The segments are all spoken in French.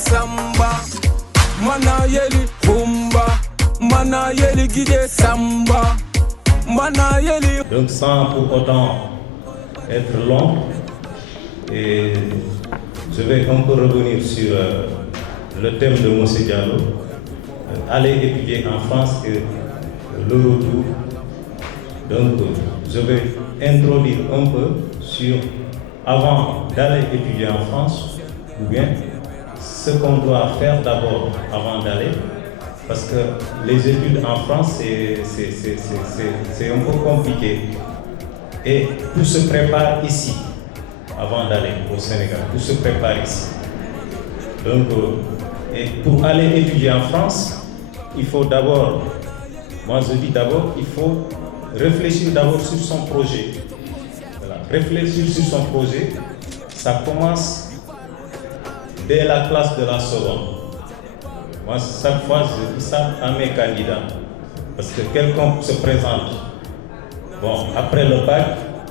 samba, mana yeli rumba, mana yeli guide samba, mana yeli. Donc sans pour autant être long, et je vais un peu revenir sur le thème de M. Diallo, aller étudier en France et le retour. Donc je vais introduire un peu sur avant d'aller étudier en France, ou bien ce qu'on doit faire d'abord avant d'aller, parce que les études en France c'est un peu compliqué et tout se prépare ici avant d'aller au Sénégal, tout se prépare ici. Donc et pour aller étudier en France, il faut d'abord, moi je dis d'abord, il faut réfléchir d'abord sur son projet. Voilà. Réfléchir sur son projet, ça commence dès la classe de la seconde. Moi, chaque fois, je dis ça à mes candidats. Parce que quelqu'un se présente, bon, après le bac,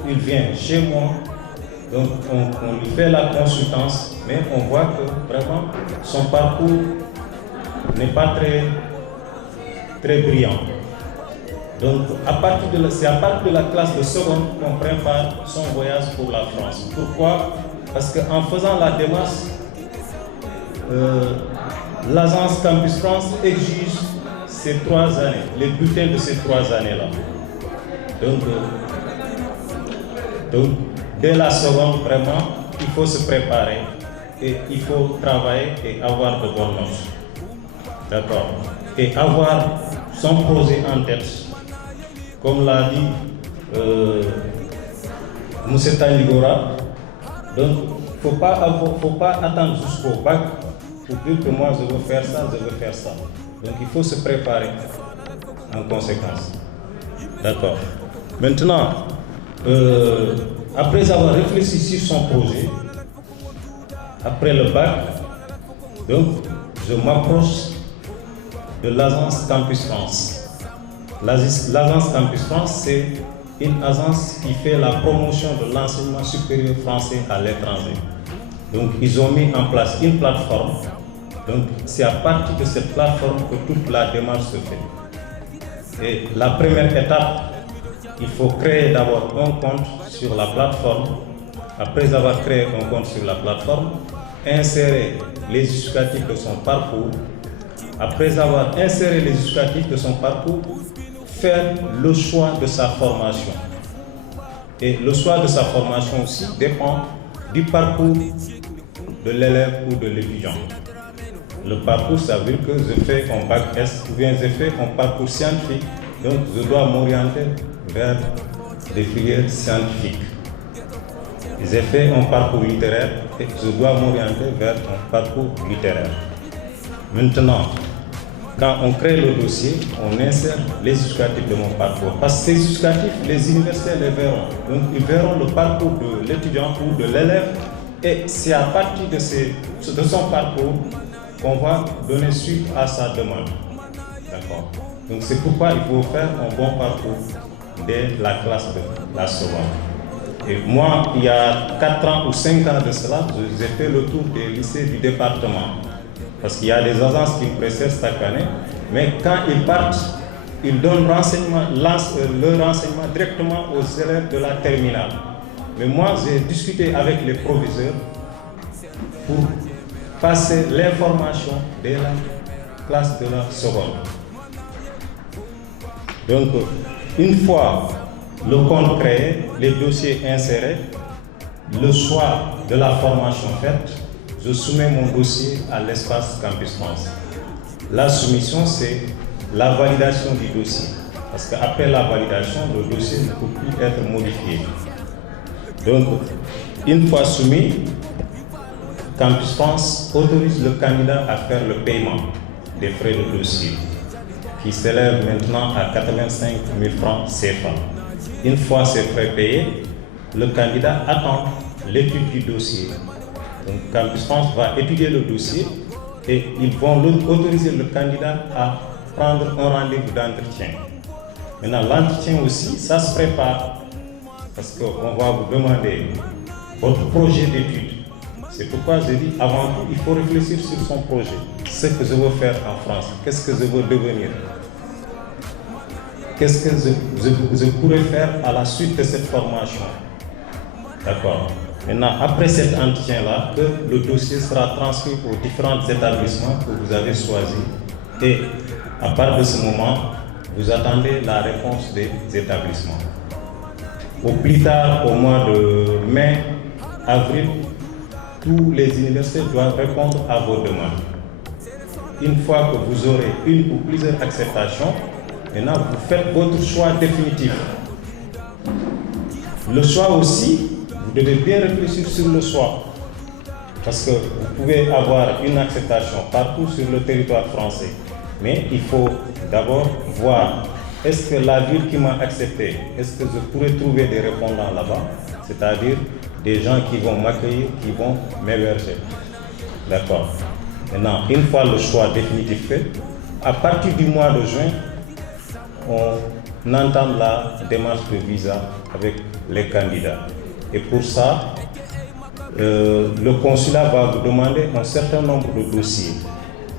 il vient chez moi, donc on lui fait la consultance, mais on voit que vraiment son parcours n'est pas très brillant. Donc, c'est à partir de la classe de seconde qu'on prépare son voyage pour la France. Pourquoi? Parce qu'en faisant la démarche, l'agence Campus France exige ces 3 années, les bulletins de ces 3 années-là. Donc, dès la seconde, vraiment, il faut se préparer et il faut travailler et avoir de bonnes notes. D'accord? Et avoir son projet en tête. Comme l'a dit M. Tanigora, donc il ne faut pas attendre jusqu'au bac pour dire que moi je veux faire ça, je veux faire ça. Donc il faut se préparer en conséquence. D'accord. Maintenant, après avoir réfléchi sur son projet, après le bac, donc je m'approche de l'agence Campus France. L'agence Campus France, c'est une agence qui fait la promotion de l'enseignement supérieur français à l'étranger. Donc, ils ont mis en place une plateforme. Donc, c'est à partir de cette plateforme que toute la démarche se fait. Et la première étape, il faut créer d'abord un compte sur la plateforme. Après avoir créé un compte sur la plateforme, insérer les justificatifs de son parcours. Après avoir inséré les justificatifs de son parcours, faire le choix de sa formation. Et le choix de sa formation aussi dépend du parcours de l'élève ou de l'étudiant. Le parcours, ça veut dire que je fais un bac S ou bien je fais un parcours scientifique, donc je dois m'orienter vers des filières scientifiques. J'ai fait un parcours littéraire et je dois m'orienter vers un parcours littéraire. Maintenant, quand on crée le dossier, on insère les justificatifs de mon parcours. Parce que ces justificatifs, les universitaires les verront. Donc, ils verront le parcours de l'étudiant ou de l'élève. Et c'est à partir de son parcours qu'on va donner suite à sa demande. D'accord? Donc, c'est pourquoi il faut faire un bon parcours dès la classe de la seconde. Et moi, il y a 4 ans ou 5 ans de cela, j'ai fait le tour des lycées du département. Parce qu'il y a des agences qui me précèdent chaque année, mais quand ils partent, ils donnent leur renseignement directement aux élèves de la terminale. Mais moi, j'ai discuté avec les proviseurs pour passer l'information dès la classe de la seconde. Donc, une fois le compte créé, les dossiers insérés, le choix de la formation faite, je soumets mon dossier à l'espace Campus France. La soumission, c'est la validation du dossier. Parce qu'après la validation, le dossier ne peut plus être modifié. Donc, une fois soumis, Campus France autorise le candidat à faire le paiement des frais de dossier, qui s'élèvent maintenant à 85 000 francs CFA. Une fois ces frais payés, le candidat attend l'étude du dossier. Donc, Campus France va étudier le dossier et ils vont autoriser le candidat à prendre un rendez-vous d'entretien. Maintenant, l'entretien aussi, ça se prépare parce qu'on va vous demander votre projet d'étude. C'est pourquoi je dis, avant tout, il faut réfléchir sur son projet. Ce que je veux faire en France, qu'est-ce que je veux devenir? Qu'est-ce que je pourrais faire à la suite de cette formation? D'accord. Maintenant, après cet entretien-là, le dossier sera transmis aux différents établissements que vous avez choisis. Et à partir de ce moment, vous attendez la réponse des établissements. Au plus tard, au mois de mai, avril, tous les universités doivent répondre à vos demandes. Une fois que vous aurez une ou plusieurs acceptations, maintenant vous faites votre choix définitif. Le choix aussi, vous devez bien réfléchir sur le choix. Parce que vous pouvez avoir une acceptation partout sur le territoire français. Mais il faut d'abord voir, est-ce que la ville qui m'a accepté, est-ce que je pourrais trouver des répondants là-bas? C'est-à-dire des gens qui vont m'accueillir, qui vont m'héberger. D'accord. Maintenant, une fois le choix définitif fait, à partir du mois de juin, on entame la démarche de visa avec les candidats. Et pour ça, le consulat va vous demander un certain nombre de dossiers.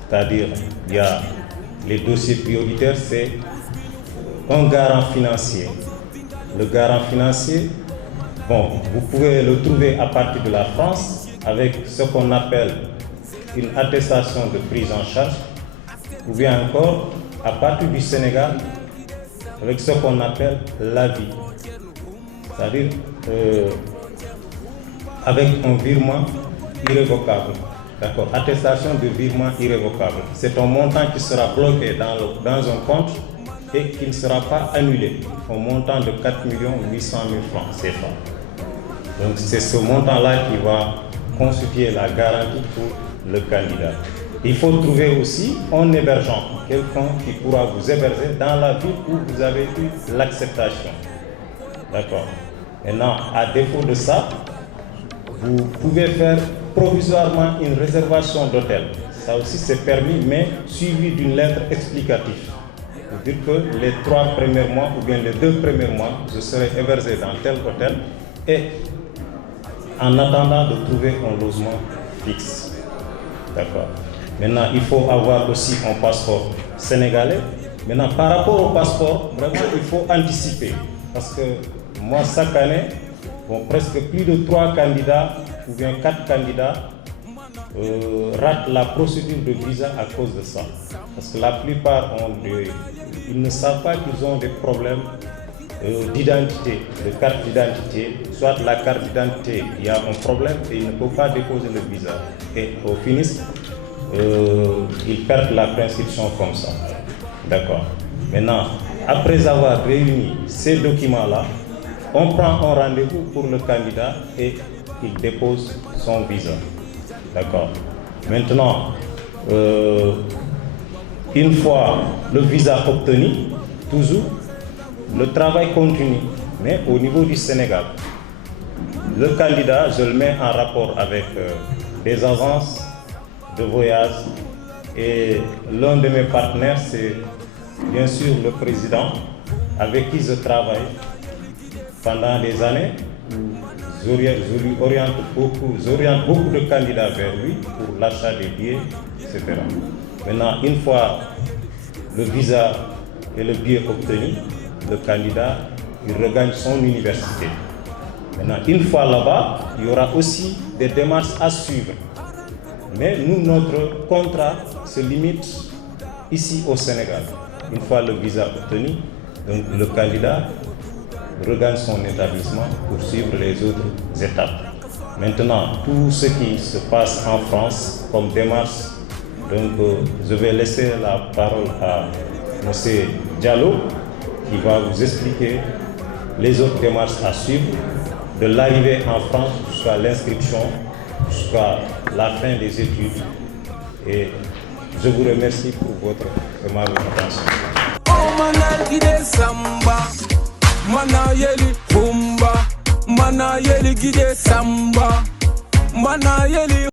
C'est-à-dire, il y a les dossiers prioritaires, c'est un garant financier. Le garant financier, bon, vous pouvez le trouver à partir de la France avec ce qu'on appelle une attestation de prise en charge, ou bien encore à partir du Sénégal avec ce qu'on appelle l'avis, c'est-à-dire avec un virement irrévocable. D'accord, attestation de virement irrévocable. C'est un montant qui sera bloqué dans un compte et qui ne sera pas annulé, un montant de 4 800 000 francs CFA. Donc c'est ce montant-là qui va constituer la garantie pour le candidat. Il faut trouver aussi un hébergeant, quelqu'un qui pourra vous héberger dans la ville où vous avez eu l'acceptation. D'accord. Maintenant, à défaut de ça, vous pouvez faire provisoirement une réservation d'hôtel. Ça aussi c'est permis, mais suivi d'une lettre explicative. Pour dire que les 3 premiers mois ou bien les 2 premiers mois, je serai hébergé dans tel hôtel et en attendant de trouver un logement fixe. D'accord. Maintenant, il faut avoir aussi un passeport sénégalais. Maintenant, par rapport au passeport, vraiment, il faut anticiper. Parce que moi, chaque année, bon, presque plus de 3 candidats ou bien 4 candidats ratent la procédure de visa à cause de ça. Parce que la plupart ils ne savent pas qu'ils ont des problèmes d'identité, de carte d'identité. Soit la carte d'identité, il y a un problème et ils ne peuvent pas déposer le visa. Et au finish, ils perdent la prescription comme ça. D'accord. Maintenant, après avoir réuni ces documents-là, on prend un rendez-vous pour le candidat et il dépose son visa. D'accord. Maintenant, une fois le visa obtenu, toujours, le travail continue, mais au niveau du Sénégal. Le candidat, je le mets en rapport avec des agences de voyage et l'un de mes partenaires, c'est bien sûr le président avec qui je travaille pendant des années. J'oriente beaucoup de candidats vers lui pour l'achat des billets, etc. Maintenant, une fois le visa et le billet obtenu, le candidat il regagne son université. Maintenant, une fois là-bas, il y aura aussi des démarches à suivre. Mais nous, notre contrat se limite ici au Sénégal. Une fois le visa obtenu, donc le candidat regagne son établissement pour suivre les autres étapes. Maintenant, tout ce qui se passe en France comme démarche, donc je vais laisser la parole à M. Diallo qui va vous expliquer les autres démarches à suivre, de l'arrivée en France jusqu'à l'inscription, jusqu'à la fin des études. Et je vous remercie pour votre aimable attention. Mana yeli humba, mana yeli gide samba, mana yeli